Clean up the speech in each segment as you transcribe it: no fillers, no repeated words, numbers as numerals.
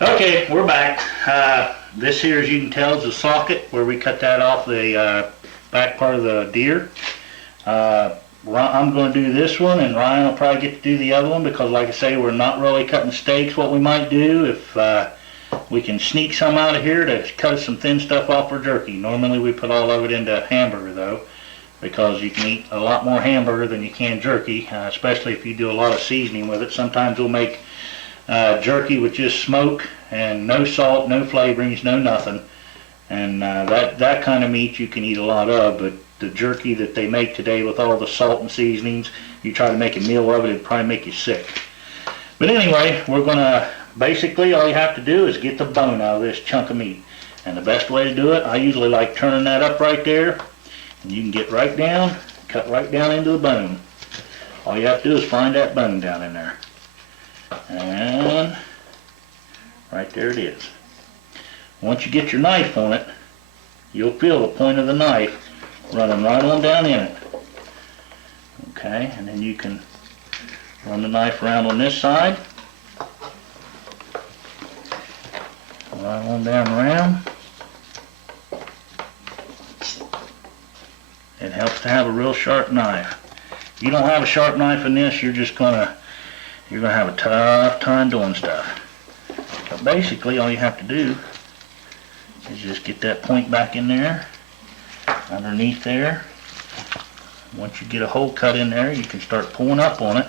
Okay, we're back. This here, as you can tell, is the socket where we cut that off the back part of the deer. I'm going to do this one, and Ryan will probably get to do the other one because, like I say, we're not really cutting steaks. What we might do if we can sneak some out of here to cut some thin stuff off for jerky. Normally we put all of it into hamburger though, because you can eat a lot more hamburger than you can jerky, especially if you do a lot of seasoning with it. Sometimes we'll make jerky with just smoke and no salt, no flavorings, no nothing. And that kind of meat you can eat a lot of, but the jerky that they make today with all the salt and seasonings, you try to make a meal of it, it'd probably make you sick. But anyway, we're gonna, basically all you have to do is get the bone out of this chunk of meat. And the best way to do it, I usually like turning that up right there, and you can get right down, cut right down into the bone. All you have to do is find that bone down in there. And right there it is. Once you get your knife on it, you'll feel the point of the knife running right on down in it. Okay, and then you can run the knife around on this side. Right on down around. It helps to have a real sharp knife. If you don't have a sharp knife in this, you're gonna have a tough time doing stuff. But basically all you have to do is just get that point back in there, underneath there. Once you get a hole cut in there, you can start pulling up on it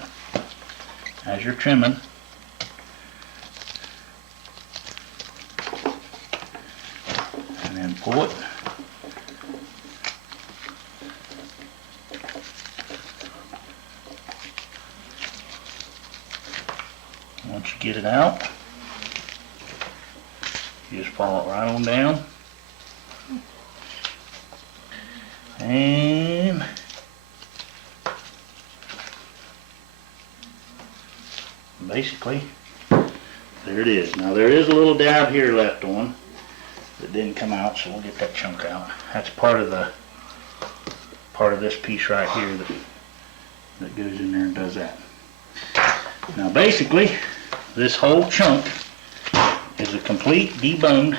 as you're trimming. And then pull it. Once you get it out, you just follow it right on down. And basically, there it is. Now there is a little dab here left on that didn't come out, so we'll get that chunk out. That's part of this piece right here that goes in there and does that. Now basically, this whole chunk is a complete deboned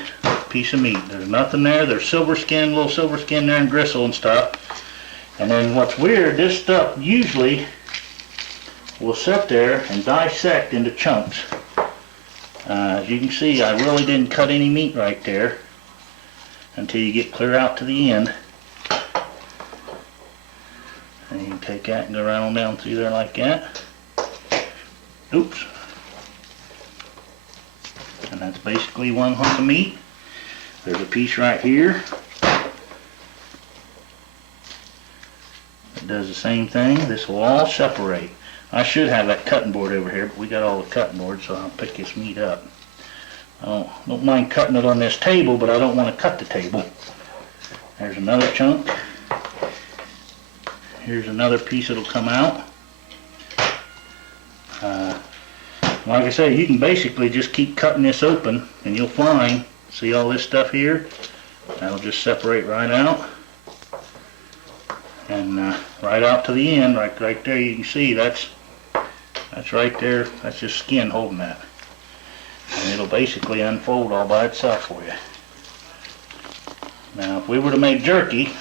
piece of meat. There's nothing there. There's silver skin, little silver skin there and gristle and stuff. And then what's weird, this stuff usually will sit there and dissect into chunks. As you can see, I really didn't cut any meat right there until you get clear out to the end. And you can take that and go right on down through there like that. Oops. And that's basically one hunk of meat. There's a piece right here that does the same thing. This will all separate. I should have that cutting board over here, but we got all the cutting boards, so I'll pick this meat up. I don't mind cutting it on this table, but I don't want to cut the table. There's another chunk. Here's another piece that'll come out. Like I say, you can basically just keep cutting this open and you'll find, see all this stuff here? That'll just separate right out. And right out to the end, right there you can see that's right there, that's just skin holding that. And it'll basically unfold all by itself for you. Now if we were to make jerky,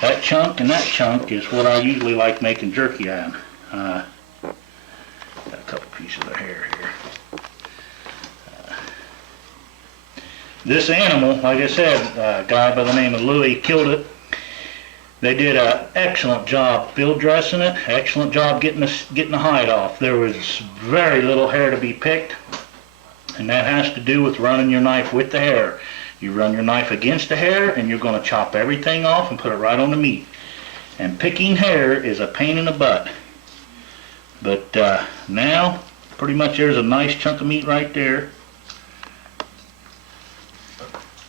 that chunk and that chunk is what I usually like making jerky on. Got a couple pieces of hair here. This animal, like I said, a guy by the name of Louis killed it. They did an excellent job field dressing it, excellent job getting the hide off. There was very little hair to be picked, and that has to do with running your knife with the hair. You run your knife against the hair and you're going to chop everything off and put it right on the meat. And picking hair is a pain in the butt. But now, pretty much there's a nice chunk of meat right there.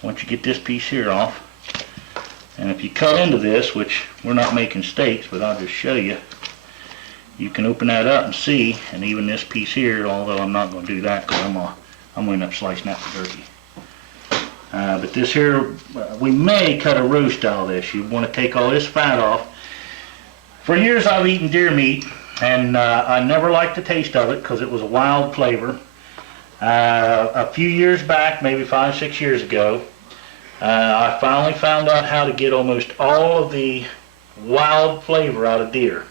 Once you get this piece here off, and if you cut into this, which we're not making steaks, but I'll just show you, you can open that up and see, and even this piece here, although I'm not going to do that because I'm going to end up slicing that for jerky. But this here, we may cut a roast out of this. You want to take all this fat off. For years I've eaten deer meat, and I never liked the taste of it because it was a wild flavor. A few years back, maybe 5, 6 years ago, I finally found out how to get almost all of the wild flavor out of deer.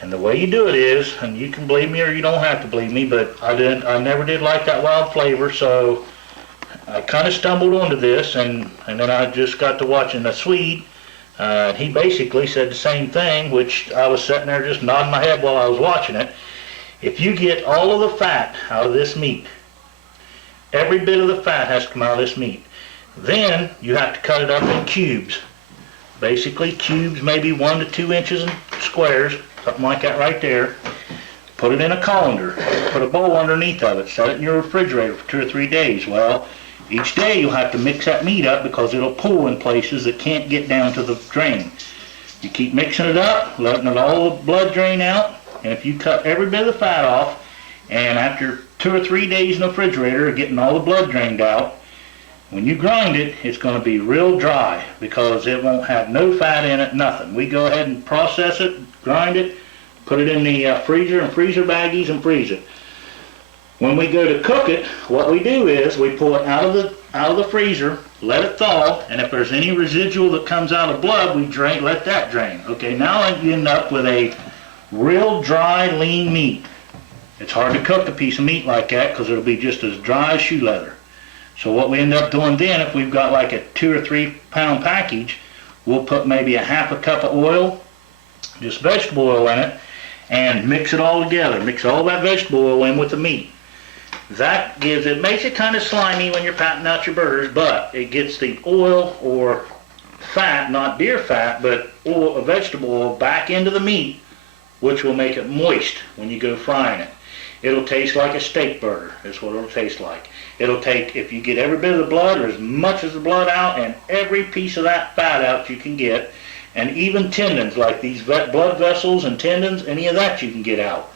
And the way you do it is, and you can believe me or you don't have to believe me, but I never did like that wild flavor, so I kind of stumbled onto this, and then I just got to watching a Swede. He basically said the same thing, which I was sitting there just nodding my head while I was watching it. If you get all of the fat out of this meat, every bit of the fat has to come out of this meat. Then you have to cut it up in cubes. Basically cubes, maybe 1 to 2 inches in squares, something like that right there. Put it in a colander, put a bowl underneath of it, set it in your refrigerator for 2 or 3 days. Well, each day you'll have to mix that meat up because it'll pool in places that can't get down to the drain. You keep mixing it up, letting it all the blood drain out, and if you cut every bit of the fat off, and after 2 or 3 days in the refrigerator getting all the blood drained out, when you grind it, it's going to be real dry because it won't have no fat in it, nothing. We go ahead and process it, grind it, put it in the freezer and freezer baggies and freeze it. When we go to cook it, what we do is we pull it out of the freezer, let it thaw, and if there's any residual that comes out of blood, we let that drain. Okay, now you end up with a real dry, lean meat. It's hard to cook a piece of meat like that because it'll be just as dry as shoe leather. So what we end up doing then, if we've got like a 2 or 3 pound package, we'll put maybe a half a cup of oil, just vegetable oil in it, and mix it all together. Mix all that vegetable oil in with the meat. That makes it kind of slimy when you're patting out your burgers, but it gets the oil or fat, not deer fat, but oil, vegetable oil back into the meat, which will make it moist when you go frying it. It'll taste like a steak burger, is what it'll taste like. It'll take, if you get every bit of the blood or as much as the blood out and every piece of that fat out you can get, and even tendons like these blood vessels and tendons, any of that you can get out.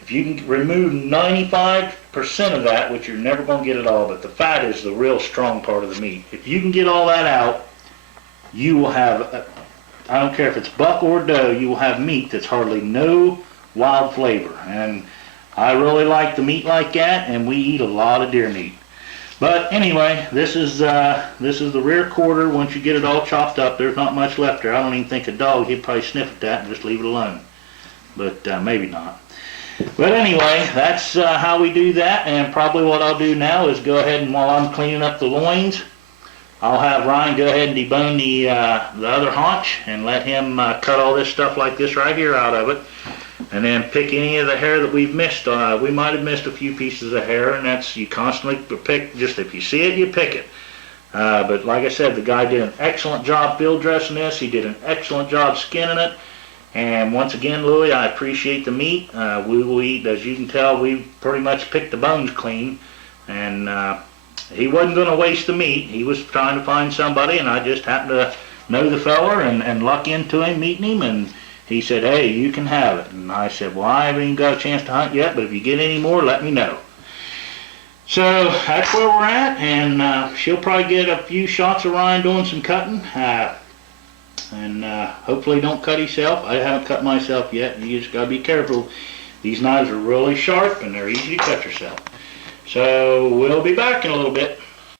If you can remove 95% of that, which you're never going to get it all, but the fat is the real strong part of the meat. If you can get all that out, you will have, I don't care if it's buck or doe, you will have meat that's hardly no wild flavor. And I really like the meat like that, and we eat a lot of deer meat. But anyway, this is the rear quarter. Once you get it all chopped up, there's not much left there. I don't even think a dog, he'd probably sniff at that and just leave it alone. But maybe not. But anyway, that's how we do that, and probably what I'll do now is go ahead and while I'm cleaning up the loins, I'll have Ryan go ahead and debone the other haunch and let him cut all this stuff like this right here out of it, and then pick any of the hair that we've missed. We might have missed a few pieces of hair, and that's, you constantly pick, just if you see it, you pick it. But like I said, the guy did an excellent job field dressing this. He did an excellent job skinning it. And once again, Louie, I appreciate the meat. We will eat, as you can tell, we pretty much picked the bones clean. And he wasn't going to waste the meat. He was trying to find somebody, and I just happened to know the feller and luck into him, meeting him, and he said, hey, you can have it. And I said, well, I haven't even got a chance to hunt yet, but if you get any more, let me know. So that's where we're at, and she'll probably get a few shots of Ryan doing some cutting. And hopefully don't cut himself. I haven't cut myself yet. You just got to be careful. These knives are really sharp and they're easy to cut yourself. So we'll be back in a little bit.